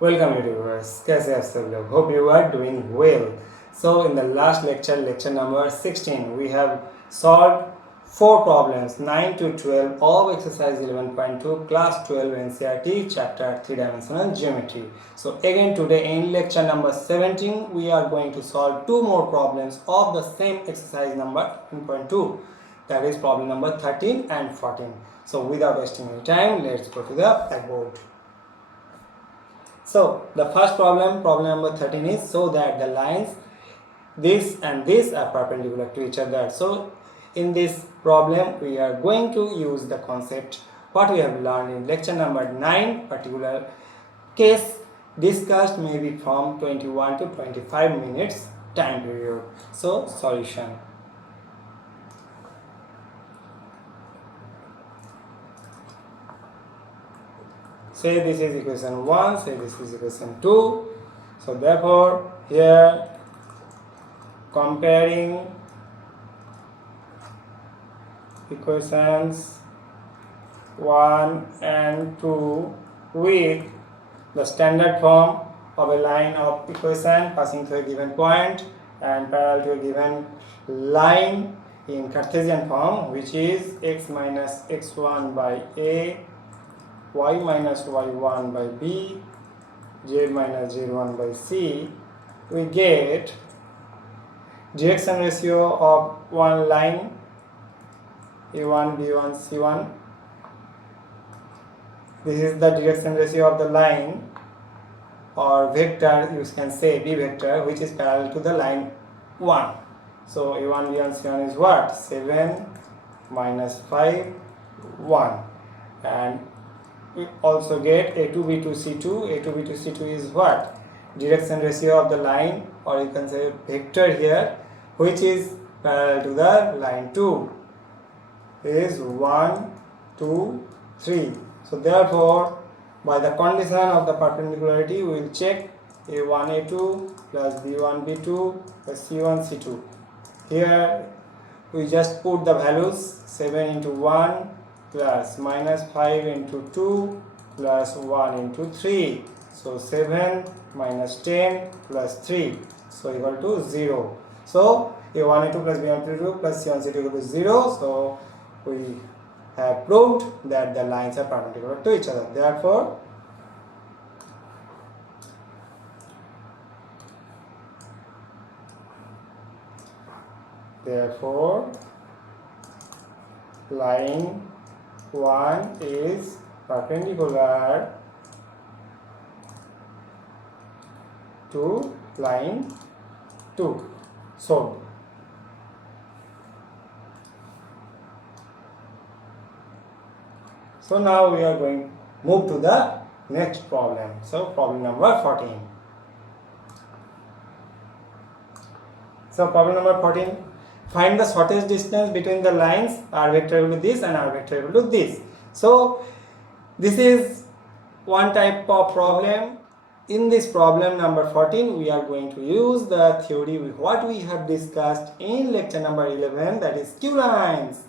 Welcome viewers, कैसे आप सब लोग? Hope you are doing well. So in the last lecture number 16, we have solved 4 problems 9 to 12 of exercise 11.2 class 12 NCERT chapter 3-dimensional geometry. So again today in lecture number 17 we are going to solve 2 more problems of the same exercise number 10.2, that is problem number 13 and 14. So without wasting any time, let's go to the blackboard. So the first problem number 13 is so that the lines this and this are perpendicular to each other. So in this problem we are going to use the concept what we have learned in lecture number 9, particular case discussed maybe from 21 to 25 minutes time period. So solution. Say this is equation 1, say this is equation 2. So therefore here comparing equations 1 and 2 with the standard form of a line of equation passing through a given point and parallel to a given line in Cartesian form, which is x minus x1 by a, y minus y1 by b, z minus z1 by c, we get direction ratio of one line a1, b1, c1. This is the direction ratio of the line or vector, you can say b vector, which is parallel to the line 1. So a1, b1, c1 is what? 7 minus 5, 1. And we also get a2, b2, c2. a2, b2, c2 is what? Direction ratio of the line, or you can say vector here, which is parallel to the line 2 is 1, 2, 3. So therefore by the condition of the perpendicularity we will check a1, a2 plus b1, b2 plus c1, c2. Here we just put the values 7 into 1 plus minus 5 into 2 plus 1 into 3. So 7 minus 10 plus 3, so equal to 0. So a1, a2 plus b1, b2 plus c1, c2 equal to 0. So we have proved that the lines are perpendicular to each other. Therefore line 1 is perpendicular to line 2. So now we are going to move to the next problem. So problem number 14. So problem number 14, find the shortest distance between the lines r vector equal to this and r vector equal to this. So this is one type of problem. In this problem number 14 we are going to use the theory what we have discussed in lecture number 11, that is skew lines.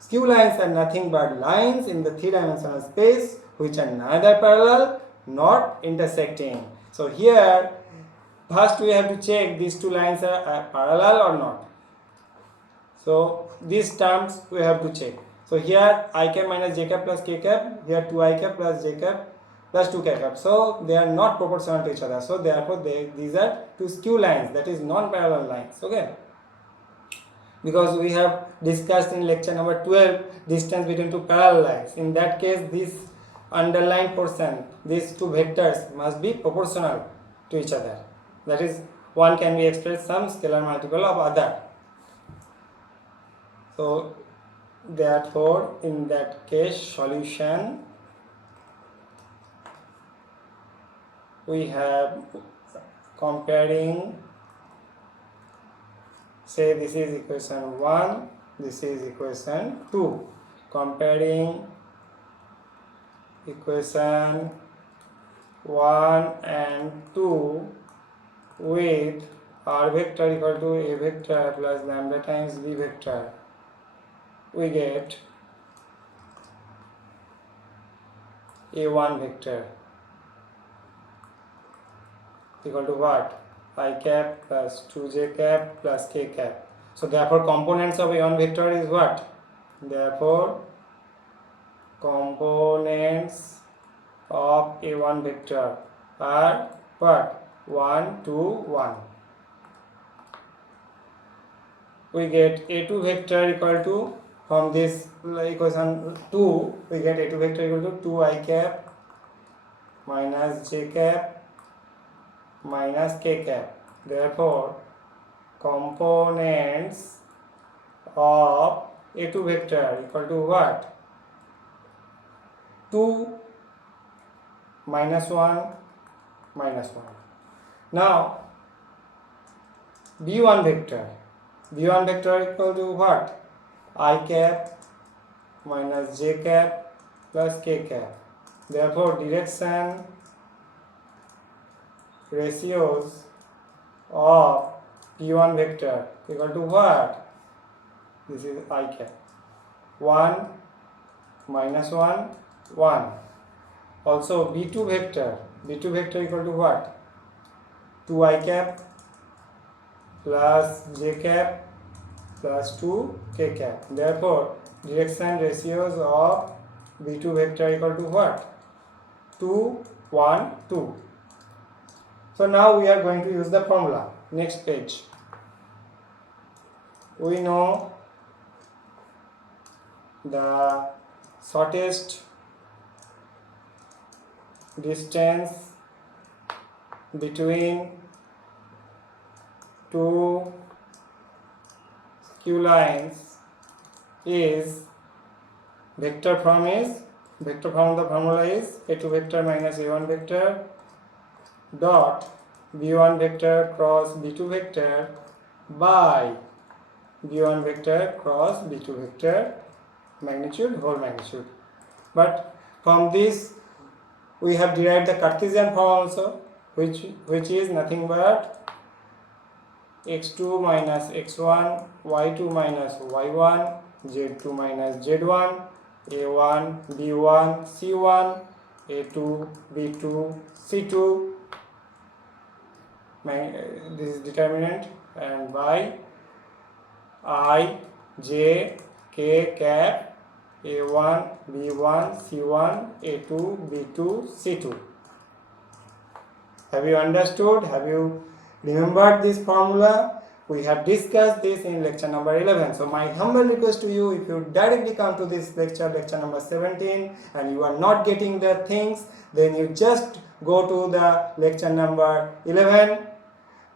Skew lines are nothing but lines in the 3-dimensional space which are neither parallel nor intersecting. So here first we have to check these two lines are parallel or not. So these terms we have to check. So here I cap minus j cap plus k cap, here 2i cap plus j cap plus 2k cap. So they are not proportional to each other. So therefore these are two skew lines, that is non-parallel lines. Okay. Because we have discussed in lecture number 12 distance between two parallel lines. In that case this underlined portion, these two vectors must be proportional to each other. That is, one can be expressed some scalar multiple of other. So therefore in that case solution we have comparing, say this is equation 1, this is equation 2, comparing equation 1 and 2 with r vector equal to a vector plus lambda times b vector, we get a1 vector equal to what? I cap plus 2j cap plus k cap. So therefore components of A1 vector is what? Therefore components of A1 vector are what? 1, 2, 1. We get A2 vector equal to, from this equation 2, we get A2 vector equal to 2I cap minus j cap minus k cap. Therefore components of A2 vector equal to what? 2 minus 1 minus 1. Now B1 vector equal to what? I cap minus j cap plus k cap. Therefore direction ratios of P1 vector equal to what? This is I cap. 1 minus 1 1. Also B2 vector equal to what? 2I cap plus j cap plus 2 k cap. Therefore direction ratios of B2 vector equal to what? 2 1 2. So now we are going to use the formula. Next page. We know the shortest distance between two skew lines is vector from the formula is A2 vector minus A1 vector dot B1 vector cross B2 vector by B1 vector cross B2 vector magnitude whole magnitude. But from this we have derived the Cartesian form also, which is nothing but x2 minus x1, y2 minus y1, z2 minus z1, a1 b1 c1, a2 b2 c2. This is determinant, and by I j k cap a1 b1 c1 a2 b2 c2. Have you understood? Have you remembered this formula? We have discussed this in lecture number 11. So my humble request to you, if you directly come to this lecture number 17, and you are not getting the things, then you just go to the lecture number 11.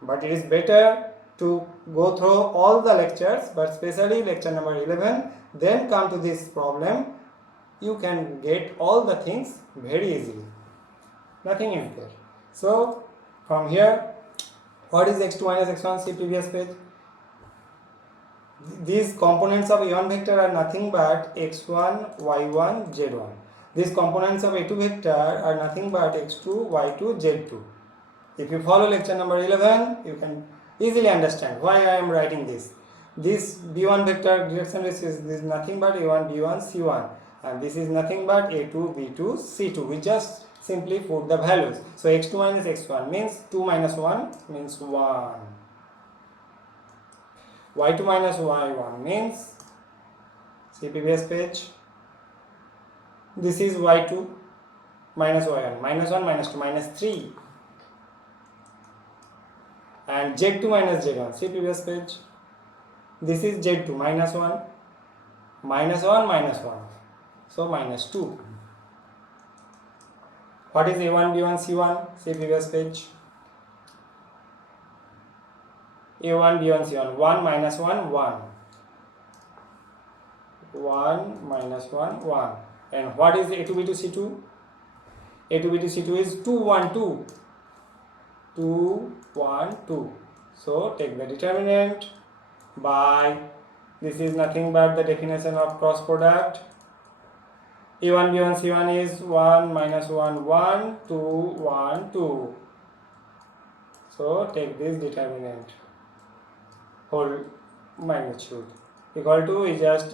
But it is better to go through all the lectures, but especially lecture number 11, then come to this problem. You can get all the things very easily. Nothing is there. So from here, what is x2 minus x1? See previous page. These components of A1 vector are nothing but x1, y1, z1. These components of A2 vector are nothing but x2, y2, z2. If you follow lecture number 11, you can easily understand why I am writing this. This B1 vector direction is nothing but A1, B1, C1, and this is nothing but A2, B2, C2. We just simply put the values. So x2 minus x1 means 2 minus 1 means 1. y2 minus y1 means, see previous page, this is y2 minus y1, minus 1 minus 2 minus 3. And z2 minus z1, see previous page, this is z2 minus 1, minus 1 minus 1, so minus 2. What is a1 b1 c1? See previous page. a1 b1 c1, 1 minus 1 1, 1 minus 1 1. And what is a2 b2 c2? a2 b2 c2 is 2 1 2, 2 1 2. So take the determinant by, this is nothing but the definition of cross product. a1 b1 c1 is 1 minus 1 1 2 1 2. So take this determinant whole magnitude equal to, we just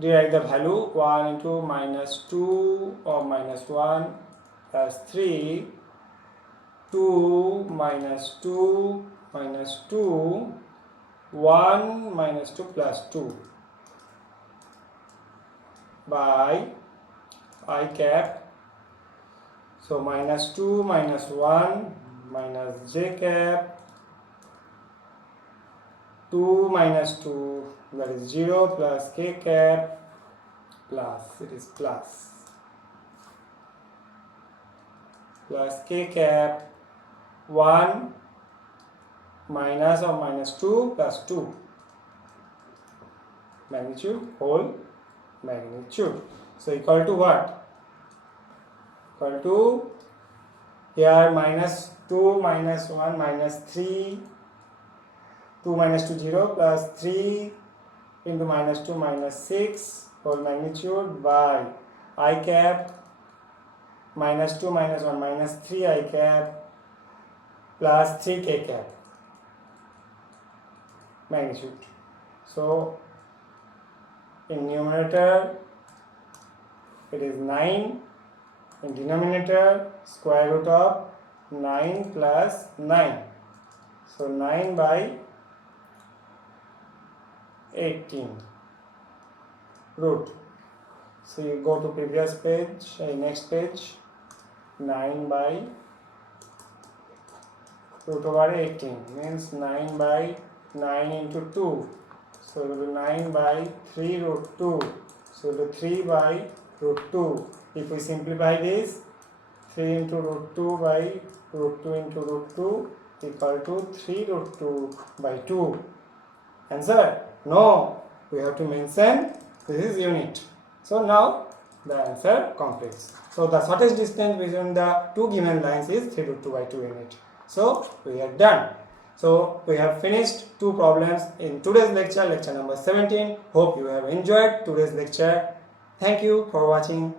derive the value 1 into minus 2 or minus 1 plus 3 2 minus 2 minus 2, 1 minus 2 plus 2 by I cap. So minus 2 minus 1 minus j cap, 2 minus 2, that is 0, plus k cap, plus, it is plus k cap, 1 minus or minus 2 plus 2, magnitude, whole magnitude. So equal to what? Equal to, here minus 2 minus 1 minus 3, 2 minus 2 0, plus 3 into minus 2 minus 6 whole magnitude by I cap, minus 2 minus 1 minus 3 I cap, plus 3 k cap magnitude. So in numerator it is 9, in denominator square root of 9 plus 9, so 9 by 18 root. So you go to previous page, next page, 9 by root over 18 means 9 by 9 into 2, so it will be 9 by 3 root 2, so it will be 3 by root 2. If we simplify this, 3 into root 2 by root 2 into root 2 equal to 3 root 2 by 2. Answer? No, we have to mention this is unit. So now the answer completes. So the shortest distance between the two given lines is 3 root 2 by 2 unit. So we are done. So we have finished two problems in today's lecture, lecture number 17. Hope you have enjoyed today's lecture. Thank you for watching.